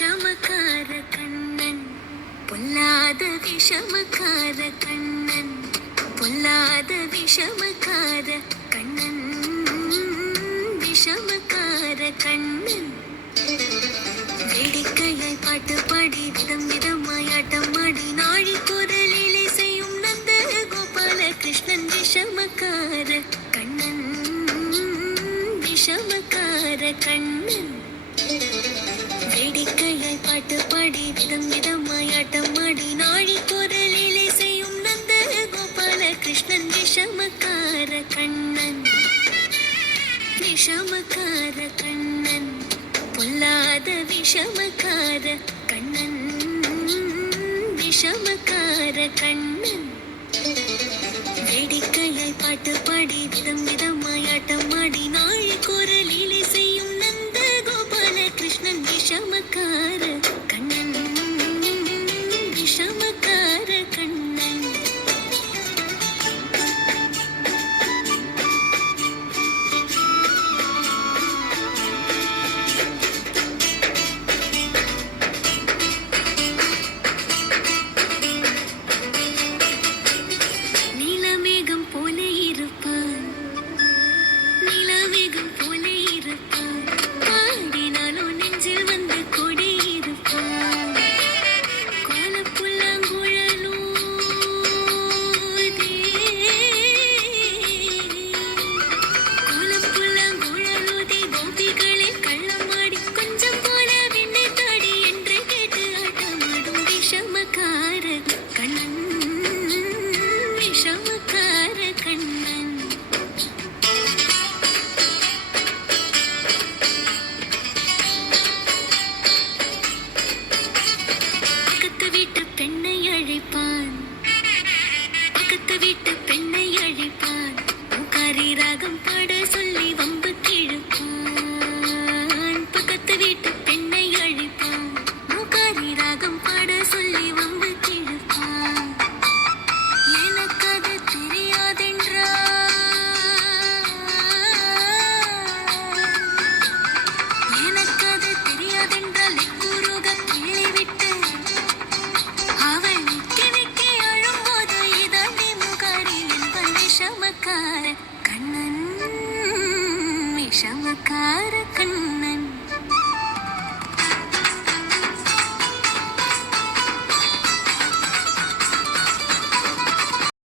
விஷமக்கார கண்ணன் பொல்லாத விஷமக்கார கண்ணன் பொல்லாத விஷமக்கார கண்ணன் விஷமக்கார கண்ணன் வேடிக்கையாய் பாட்டு பாடி விதம் விதமாய் ஆட்டம் ஆடி நாழி குரலிலே செய்யும் நந்த கோபால கிருஷ்ணன் விஷமக்கார கண்ணன் விஷமக்கார கண்ணன் வேடிக்கையாய் பாட்டு பாடி விதம் விதமாய் ஆட்டம் ஆடி நாழி குரலிலே செய்யும் நந்த கோபால கிருஷ்ணன் விஷமக்கார கண்ணன் விஷமக்கார கண்ணன் பொல்லாத விஷமக்கார கண்ணன் விஷமக்கார கண்ணன் வேடிக்கையாய் பாட்டு பாடி விதம் விதமாய் ஆட்டம் ஆடி நாழி குரலிலே செய்யும் நந்த கோபால கிருஷ்ணன் விஷமக்கார கண்ணன் விஷமக்கார கண்ணன் நீலமேகம் போல இருப்பான் நீலமேகம் போல இருப்பான் பாடினாலும் நெஞ்சில் வந்து கொடி இருப்பான் கோலப்புல்லாங்குழலும் கோலப்புல்லாங்குழலுதி கோபிகளே கள்ளமாடி கொஞ்சம் போல வெண்ணை தாடி என்று கேட்டு ஆட்டமாடும் விஷமக்கார கண்ணன் விஷமக்கார கண்ணன் பக்கத்து வீட்டு பெண்ணை அழைப்பான் பக்கத்து வீட்டு பெண்ணை அழைப்பான் பூக்காரி ராகம் பாட சொல்ல